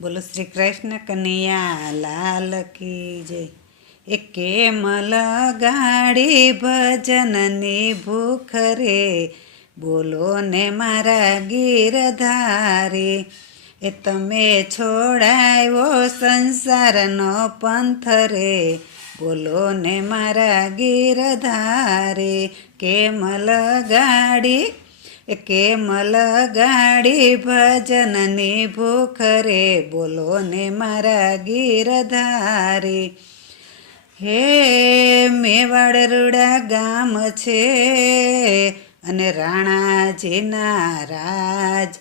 બોલો શ્રી કૃષ્ણ કનૈયા લાલ કી જય. એ કેમલ ગાડી ભજનની ભૂખ રે, બોલો ને મારા ગીરધારી. એ તમે છોડાયો સંસારનો પંથ રે, બોલો ને મારા ગીરધારી. કેમલ ગાડી કેમલ ગાડી ભજનની ભૂખ રે, બોલો ને મારા ગીરધારી. હે મેવાડ રૂડા ગામ છે અને રાણાજીના રાજ,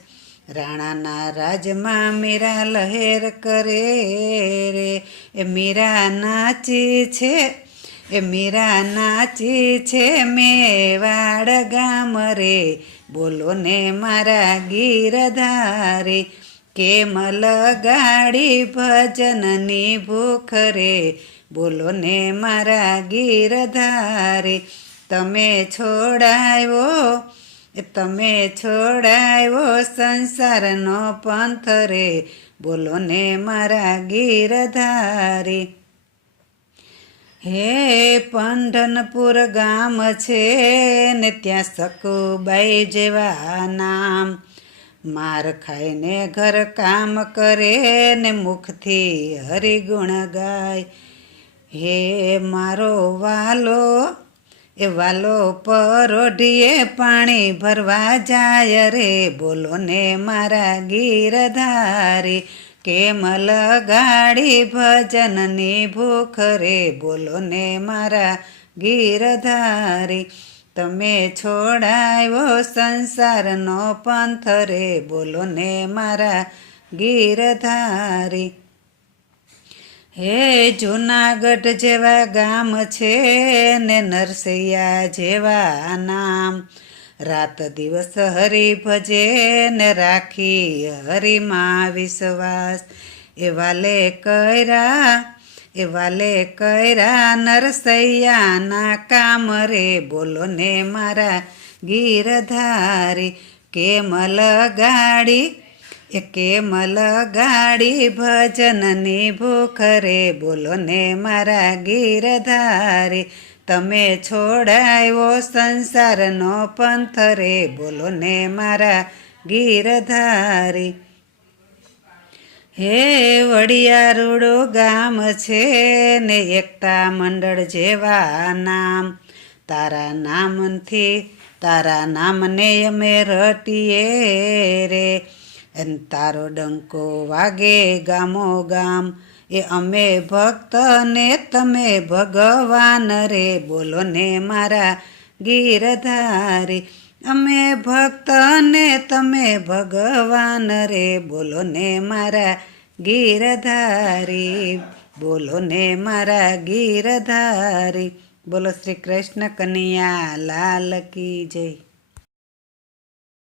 રાણાના રાજમાં મીરા લહેર કરે રે. એ મીરા નાચી છે, એ મીરા નાચી છે મેવાડ ગામ રે, બોલો ને મારા ગીરધારી. કેમલ ગાડી ભજનની ભૂખ રે, બોલો ને મારા ગીરધારી. તમે છોડાયો સંસારનો પંથ રે, બોલો ને મારા ગીરધારી. હે પંઢનપુર ગામ છે ને ત્યાં સકુબાઈ જેવા નામ, માર ખાઈને ઘર કામ કરે ને મુખથી હરિગુણ ગાય. હે મારો વાલો વાલો પરોઢીએ પાણી ભરવા જાય રે, બોલો ને મારા ગીરધારી. કેમલ ગાડી ભજનની ભૂખ રે, બોલો ને મારા ગીરધારી. તમે છોડાયો સંસારનો પંથ રે, બોલો ને મારા ગીરધારી. હે જૂનાગઢ જેવા ગામ છે ને નરસૈયા જેવા નામ, રાત દિવસ હરિ ભજે ને રાખી હરિમાં વિશ્વાસ. વાલે કર્યા નરસૈયાના કામ રે, બોલો ને મારા ગીરધારી. કેમલ ગાડી ભજનની ભૂખ રે, બોલો ને મારા ગીરધારી. તમે છોડાયો સંસારનો પંથ રે, બોલો ને મારા ગીરધારી. હે વડિયારૂડો ગામ છે ને એકતા મંડળ જેવા નામ, તારા નામને અમે રટીએ રે. તારો ડંકો વાગે ગામો ગામ, એ અમે ભક્ત ને તમે ભગવાન રે, બોલો ને મારા ગીરધારી. અમે ભક્ત ને તમે ભગવાન રે, બોલો ને મારા ગીરધારી. બોલો ને મારા ગીરધારી. બોલો શ્રી કૃષ્ણ કનૈયા લાલ કી જય.